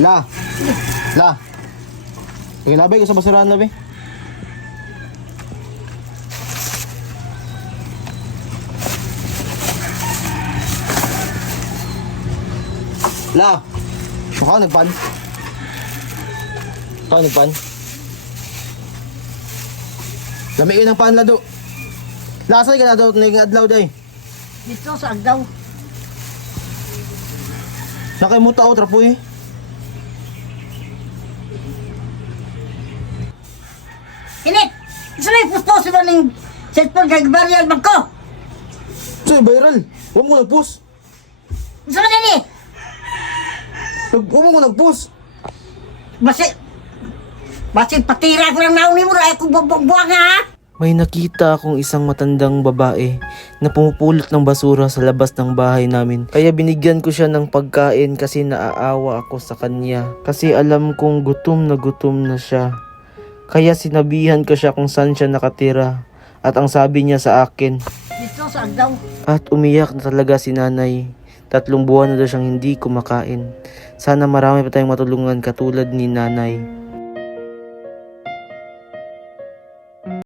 La. La. Sige, labay ko sa basurahan, labi. La. Baka nagpan. Baka nagpan. Lamiin ang pan, lado. Lasay ka na daw, naging adlaw day. Dito sa agdaw. Nakimuta ako, trapoy. Init! Isa na ipusto sa ng cellphone kay Gabriel Magko. So, viral. Huwag mo nag-post. Isa na ni! Huwag mo nag-post. Basi patira ko lang nauni mo rin. Ay kung buwang ha! May nakita akong isang matandang babae na pumupulot ng basura sa labas ng bahay namin. Kaya binigyan ko siya ng pagkain kasi naaawa ako sa kanya. Kasi alam kong gutom na siya. Kaya sinabihan ko siya kung saan siya nakatira. At ang sabi niya sa akin, Dito sa agdaw. at umiyak na talaga si nanay. 3 buwan na daw siyang hindi kumakain. Sana marami pa tayong matulungan katulad ni nanay.